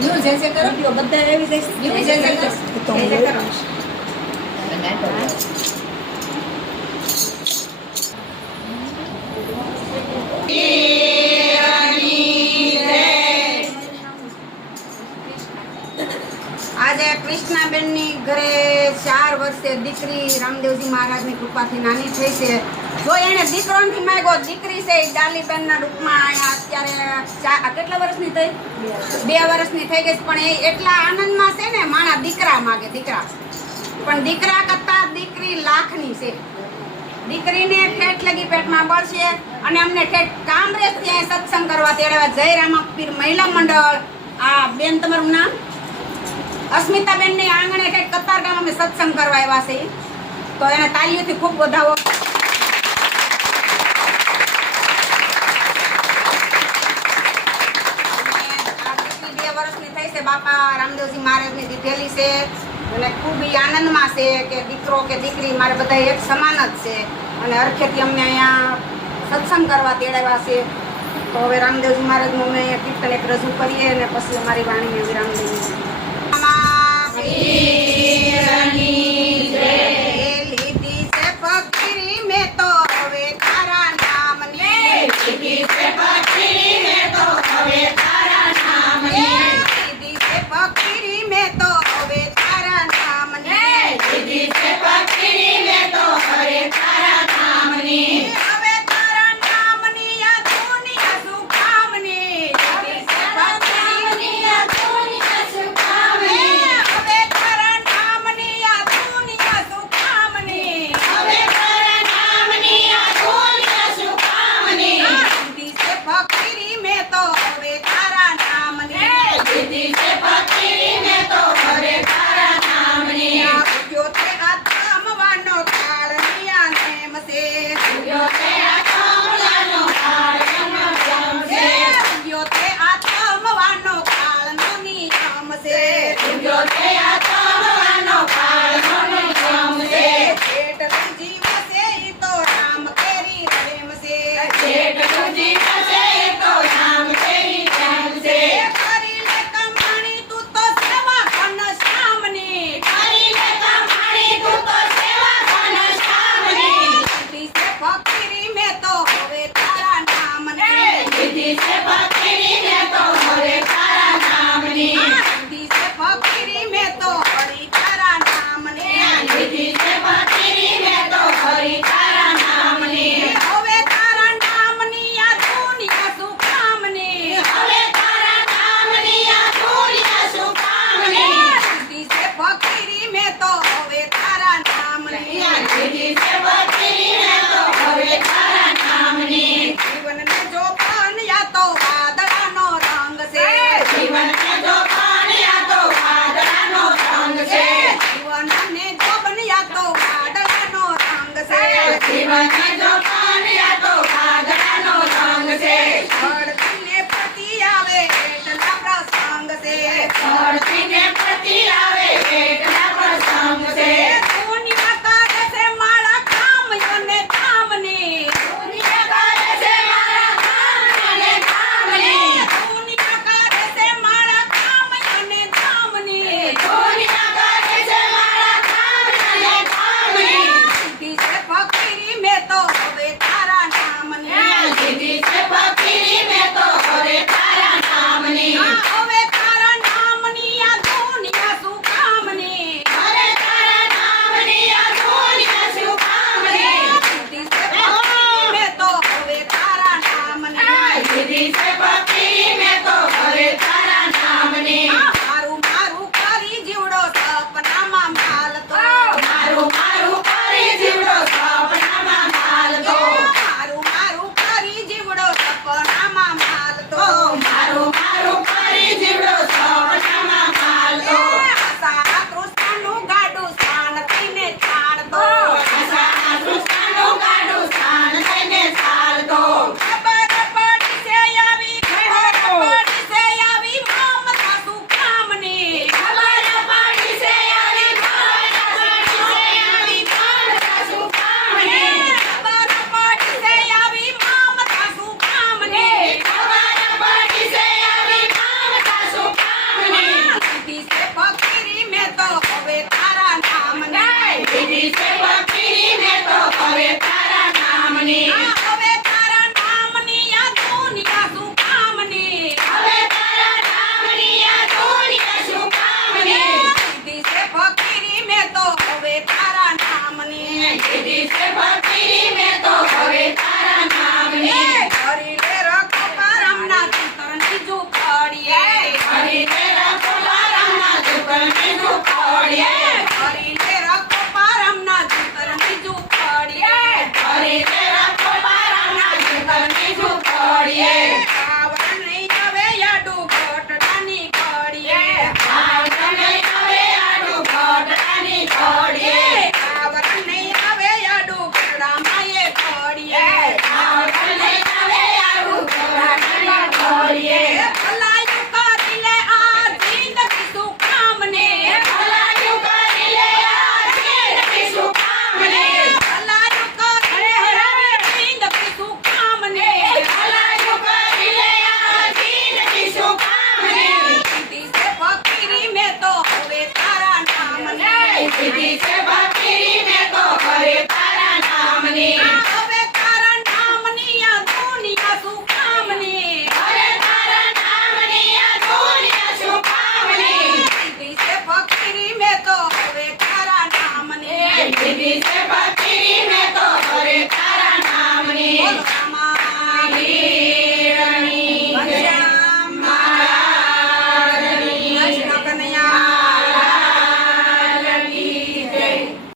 New જે જે કરો બધા આવી જઈશ ન્યૂ જે કરો. જે જે કરો. આજે કૃષ્ણાબેનની ઘરે ચાર વર્ષે દીકરી રામદેવજી મહારાજ મહારાજની કૃપાથી નાની થઈ છે. જો એને દીકરો નથી દીકરી છે ડાલીબેન ના રૂપમાં અત્યારે કેટલા વર્ષની થઈ? બે વર્ષની થઈ ગઈ પણ એ એટલા આનંદમાં છે ને, માણા દીકરા માગે, દીકરા. પણ દીકરા કરતા દીકરી લાખની છે. દીકરીને ઠેઠ લગી પેટમાં બળશે અને અમને ઠેઠ કામરેજ ત્યાં સત્સંગ કરવા તેડવા જય રામાપીર મહિલા મંડળ. આ બેન, તમારું નામ? અસ્મિતાબેનની આંગણે ઠેઠ કતારગામ અમે સત્સંગ કરવા આવ્યા છે તો એને તાલીઓથી ખૂબ વધાવો. છે બાપા રામદેવજી મહારાજને દીધેલી છે. અને ખૂબ આનંદમાં છે કે દીકરો કે દીકરી મારે બધા એક સમાન જ છે. અને હરખેથી અમને અહીંયા સત્સંગ કરવા તેડાવ્યા છે. તો હવે રામદેવજી મહારાજનું અમે અહીંયા કીર્તન એક રજૂ કરીએ અને પછી અમારી વાણી વાણીને વિરામ Yeah. જીવન જો પામ્યા તો કાગડાનો સંગ છે ધરતીને પ્રતિ આવે, એટલા પ્રસંગ છે. ધરતીને પ્રતિ આવે. ભક્તિ મેં તો હવે તારા નામની